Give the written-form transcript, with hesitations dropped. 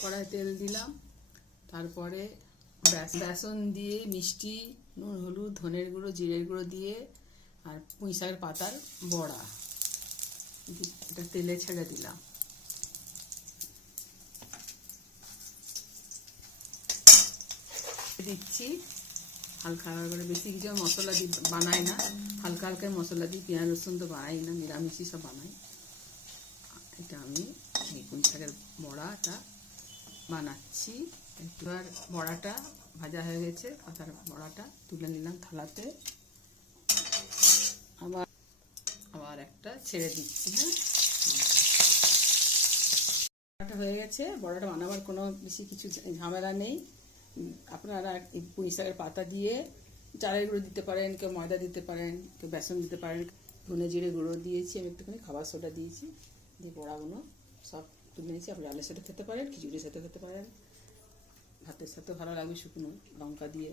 কড়াই তেল দিলাম, তারপরে বেসন দিয়ে মিষ্টি, নুন, হলুদ, ধনের গুঁড়ো, জিরের গুঁড়ো দিয়ে আর পুঁই শাকের পাতার বড়া এটা তেলে ছেড়ে দিলাম। দিচ্ছি হালকা হালকা করে, বেশি কিছু মশলা দিই বানাই না, হালকা হালকা মশলা দিই। পেঁয়াজ রসুন তো বানাই না, নিরামিষই সব বানাই। এটা আমি এই পুঁই শাকের বড়াটা বানাচ্ছি। এবার বড়াটা ভাজা হয়ে গেছে, পাতার বড়াটা তুলে নিলাম থালাতে। আবার একটা ছেড়ে দিচ্ছি। হ্যাঁ, বড়াটা হয়ে গেছে। বড়াটা বানাবার কোনো বেশি কিছু ঝামেলা নেই। আপনারা পুঁই শাকের পাতা দিয়ে চালের গুঁড়ো দিতে পারেন, কেউ ময়দা দিতে পারেন, কেউ বেসন দিতে পারেন। ধনে জিরে গুঁড়ো দিয়েছি, আমি একটুখানি খাবার সোডা দিয়েছি, দিয়ে বড়াগুলো সব তুলে নিয়েছি। আপনি ডালের সাথে খেতে পারেন, খিচুড়ির সাথে খেতে পারেন, ভাতের সাথে ভালো লাগবে শুকনো লঙ্কা দিয়ে।